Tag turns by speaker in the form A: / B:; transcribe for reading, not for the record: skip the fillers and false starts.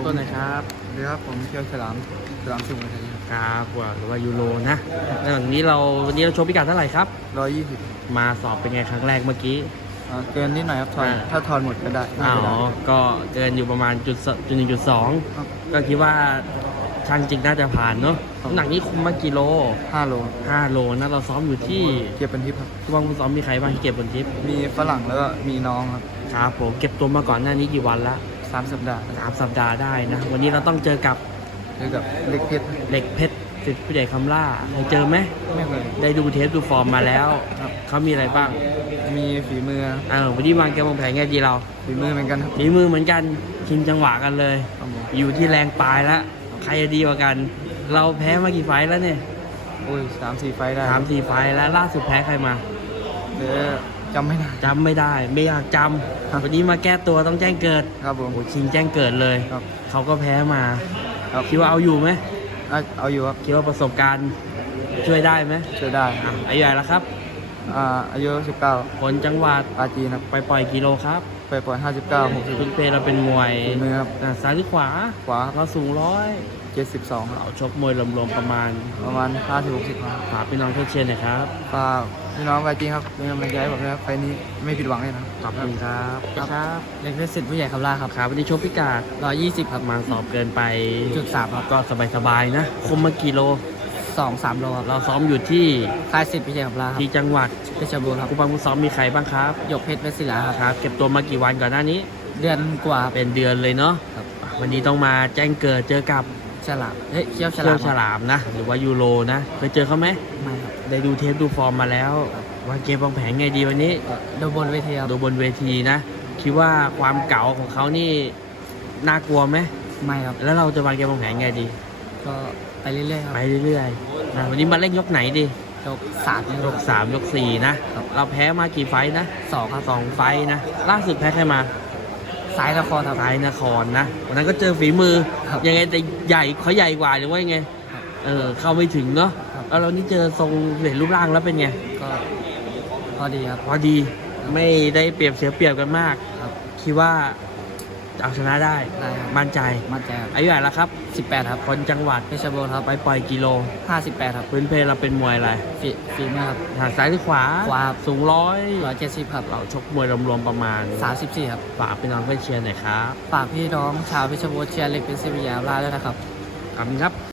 A: ต้นหน่อยครับ
B: สวัสดีครับผมเคียวฉลามสุขมาทัย
A: ครับหรือว่ายูโรนะแล้ววันนี้เราโชว์พิกัดเท่าไหร่ครับ
B: 120
A: มาสอบเป็นไงครั้งแรกเมื่อกี้
B: เกินนิดหน่อยครับถ้าถอนหมดก็ได้น่า
A: อ๋
B: จะได้
A: อก็เกินอยู่ประมาณ1.2
B: ครับ
A: ก็คิดว่าช่างจริงน่าจะผ่านเนาะ
B: ครับ
A: น้ำหนักนี้คุมมากี่โล
B: 5 โล
A: 5 โลนะเราซ้อมอยู่ที่
B: เก็บเป็นทิปครับ
A: ที่ว่างผู้ซ้อมมีใครบ้างที่เก็บบนทิป
B: มีฝรั่งแล้วก็มีน้องครับ
A: ครับผมเก็บตัวมาก่อนหน้านี้กี่วันละ
B: 3 สัปดาห์
A: 3 สัปดาห์ได้นะวันนี้เราต้องเจอกับ
B: เจอกับเล็กเพชร
A: เหล็กเพชรสิทธิ์ผู้ใหญ่คำล่าเคยเจอไหม
B: ไม่เคย
A: ได้ดูเทปดูฟอร์มมาแล้ว
B: ครับ
A: เขามีอะไรบ้าง
B: มีฝีมือ
A: วันนี้วางเกมวางแผนไงดีเรา
B: ฝีมือเหมือนกันครับ
A: ฝีมือเหมือนกันชิงจังหวะกันเลย
B: ครับผม
A: อยู่ที่แรงปลายแล้วใครจะดีกว่ากัน เราแพ้มากี่ไฟล์แล้วเนี่ย
B: โอ้ย3-4 ไฟล์ได้
A: 3-4 ไฟล์แล้วล่าสุดแพ้ใครมา
B: เดี๋ยวจำไม่ได้
A: จำไม่ได้ไม่อยากจ
B: ครับ
A: ำวันนี้มาแก้ตัวต้องแจ้งเกิด
B: ครับผม
A: โอ้ชิงแจ้งเกิดเลย
B: ครับ
A: เขาก็แพ้มา
B: ครับ
A: คิดว่าเอาอยู่ไหม
B: เอาอยู่ครับ
A: คิดว่าประสบการณ์ช่วยได้ไหม
B: ช่วยได้
A: อายุใหญ่แล้วครับ
B: อายุ19
A: คนจังหวัด
B: ปาจีนครับ
A: ไปปล่อยกิโลครับ
B: ไปปล่อย59
A: คุณเพเราเป็นมวย
B: ฝีมือครับ
A: ซ้ายหรือขวา
B: ขวา
A: เราสูง
B: 72ครับ
A: เราชกมวยรวมๆประมาณ
B: ประมาณ50-60ครับ
A: ฝากพี่น้องเพื่อนเชียร์หน่อยครับ
B: ฝากพี่น้องไปจริงครับเป็นกำลังใจให้ผมนะครับไฟล์นี้ไม่ผิดหวังแน่นอน
A: ขอบคุณครับครับ
B: เล็กเพชรสิทธิ์ผู้ใหญ่คำล่าครับ
A: ครับวันนี้ชกพิกัด
B: 120ครับ
A: มาสอบเกินไป
B: 3ครับ
A: ก็สบายๆนะคุมมากี่โล
B: 2-3 โลครับ
A: เราซ้อมอยู่ที่
B: ค่ายสิทธิ์ผู้ใหญ่คำล่าครับ
A: ที่จังหวัด
B: เพชรบูรณ์ครับ
A: ครูปังผู้ซ้อมมีใครบ้างครับ
B: หยกเพชรเพชรศิลาครับ
A: ครับ เก็บตัวมากี่วันก่อนหน้านี้
B: เดือนกว่า
A: เป็นเดือนเลยเนาะ
B: ครับ
A: วันนี้ต้องมาแจ้งเกิดเจอกับ
B: ฉลามเฮ้ยเขี้ยวฉ
A: เชี่
B: ลา
A: ยว
B: ม
A: ฉลามนะ หรือว่ายูโรนะเคยเจอเขาไหม
B: ไม่ครับ
A: ได้ดูเทปดูฟอร์มมาแล้ววางเกมวางแผนไงดีวันนี้
B: ดูบนเวทีครับ
A: ดูบนเวทีนะคิดว่าความเก๋าของเขานี่น่ากลัวไหม
B: ไม่ครับ
A: แล้วเราจะวางเกมวางแผนไงดี
B: ก็ไปเรื่อยๆครับ
A: ไปเรื่อยๆนะวันนี้มาเล่นยกไหนดี
B: ยก3นี่
A: ยก3ยก4นะเราแพ้มากี่ไฟต์นะ
B: 2ครับ
A: 2 ไฟต์นะล่าสุดแพ้ใครมา
B: สายนครครับ
A: สายนครนะวันนั้นก็เจอฝีมือ
B: ครับ
A: ยังไงแต่ใหญ่เขาใหญ่กว่าหรือว่ายังไง
B: ครับ
A: เข้าไม่ถึงเนาะ
B: ครับ
A: แล้วเรานี่เจอทรงเห็นรูปร่างแล้วเป็นไง
B: ก็พอดีครับ
A: พอดีไม่ได้เปรียบเสียเปรียบกันมาก
B: ครับ
A: คิดว่าเอาชนะได้
B: ได้ครับ
A: มั่นใจ
B: มั่นใจครับ
A: อายุเท่าไหร่แล้วครับ
B: 18ครับ
A: คนจังหวัด
B: เพชรบูรณ์ครับ
A: ไปปล่อยกิโล
B: 58ครับ
A: พื้นเพเราเป็นมวยอะไร
B: ฝีมือครับ
A: ทางซ้ายหรือขวา
B: ขวาครับ
A: สูง
B: 170ครับ
A: เราชกมวยรวมๆประมาณ
B: 34ครับ
A: ฝากพี่น้องเพื่อนเชียร์หน่อยครับ
B: ฝากพี่น้องชาวเพชรบูรณ์เชียร์เล็กเป็นสิวิยาลาด้วยนะครับ
A: ขอบคุณครับ